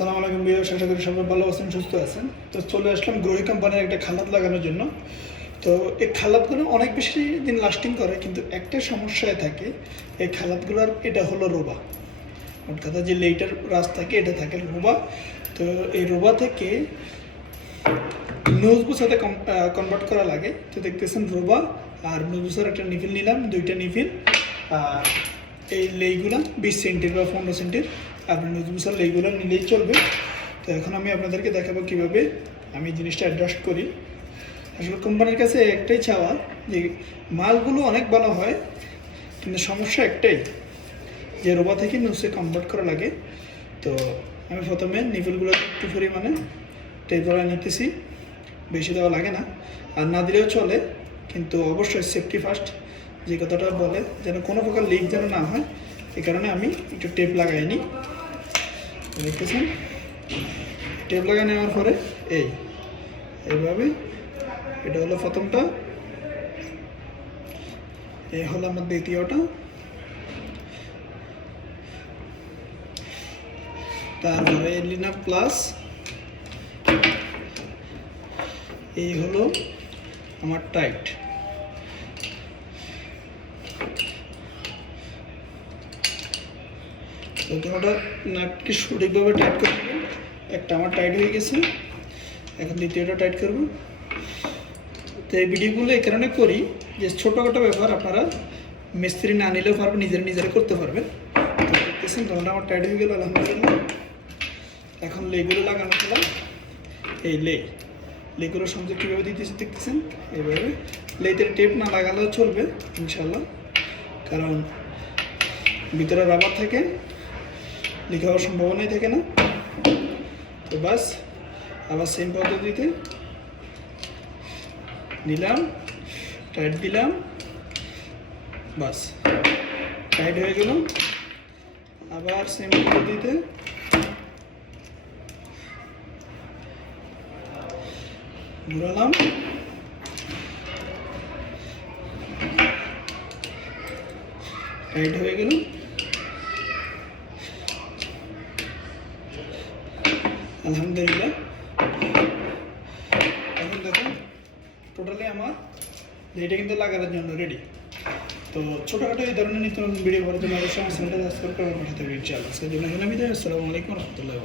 আসসালামু আলাইকুম ভিউয়ার্স, আশা করি সবাই ভালো আছেন, সুস্থ আছেন। তো চলে আসলাম গ্রোহি কোম্পানির একটা খালাত লাগানোর জন্য। তো এই খালাতগুলো অনেক বেশি দিন লাস্টিং করে, কিন্তু একটা সমস্যায় থাকে এই খালাতগুলোর, এটা হলো রোবা। মোট কথা যে লেইটার রাস থাকে এটা থাকে রোবা। তো এই রোবা থেকে নোজ বুসাতে কনভার্ট করা লাগে। তো দেখতেছেন রোবা আর নোজ বুসার একটা নিফিল নিলাম, দুইটা নিফিল। আর এই লেইগুলো 20 সেন্টির বা 15 সেন্টির, আপনি নোজ বুসার লেইগুলো নিলেই চলবে। তো এখন আমি আপনাদেরকে দেখাবো কীভাবে আমি জিনিসটা অ্যাডজাস্ট করি। আসলে কোম্পানির কাছে একটাই চাওয়া যে মালগুলো অনেক ভালো হয়, কিন্তু সমস্যা একটাই যে রোবা থেকে নোজে কনভার্ট করা লাগে। তো আমি প্রথমে নিফিলগুলো একটু পরিমাণে টেপ ধরা নিতেছি, বেশি দেওয়া লাগে না, আর না দিলেও চলে, কিন্তু অবশ্যই সেফটি ফার্স্ট যে কথাটা বলে, যেন কোনো প্রকার লিক যেন না হয়, এই কারণে আমি একটু টেপ লাগাই নিই। দেখতেছেন টেপ লাগাই নেওয়ার পরে এইভাবে, এটা হলো প্রথমটা, এই হলো আমার দ্বিতীয়টা, তারপরে এলিনা প্লাস, এই হলো আমার টাইট। প্রথমটা নাটকে সঠিকভাবে টাইট করে দেবেন। একটা আমার টাইট হয়ে গেছে, এখন দ্বিতীয়টা টাইট করব। তো এই ভিডিওগুলো এই কারণে করি যে ছোটোখাটো ব্যাপার আপনারা মিস্ত্রি না নিলেও পারবেন, নিজেরা করতে পারবেন। তো দেখতেছেন তোমরা আমার টাইট হয়ে গেল আলহামদুলিল্লাহ। এখন লেগুলো লাগানো খেলাম। এই লেগুলো সংযোগ কীভাবে দিতেছি দেখতেছেন, এইভাবে। লেতে টেপ না লাগালেও চলবে ইনশাল্লাহ, কারণ ভিতরে রাবার থাকে, লিক হওয়ার সম্ভাবনাই থাকে না। তো বাস আবার সেম পদ্ধতিতে নিলাম, টাইট দিলাম, বাস টাইট হয়ে গেল। আবার সেম পদ্ধতিতে ঘুরালাম, টাইট হয়ে গেল। আলহামদুলিল্লাহ, এখন দেখুন টোটালি আমার এটা কিন্তু লাগানোর জন্য রেডি। তো ছোটোখাটো এই ধরনের নিত্য নতুন ভিডিও করার জন্য অবশ্যই আমার চ্যানেলটা সাবস্ক্রাইব করে পাঠাতে হবে ইনশাআল্লাহ। সেই জন্য বিদায়। আসসালামু আলাইকুম রহমতুল্লাহ।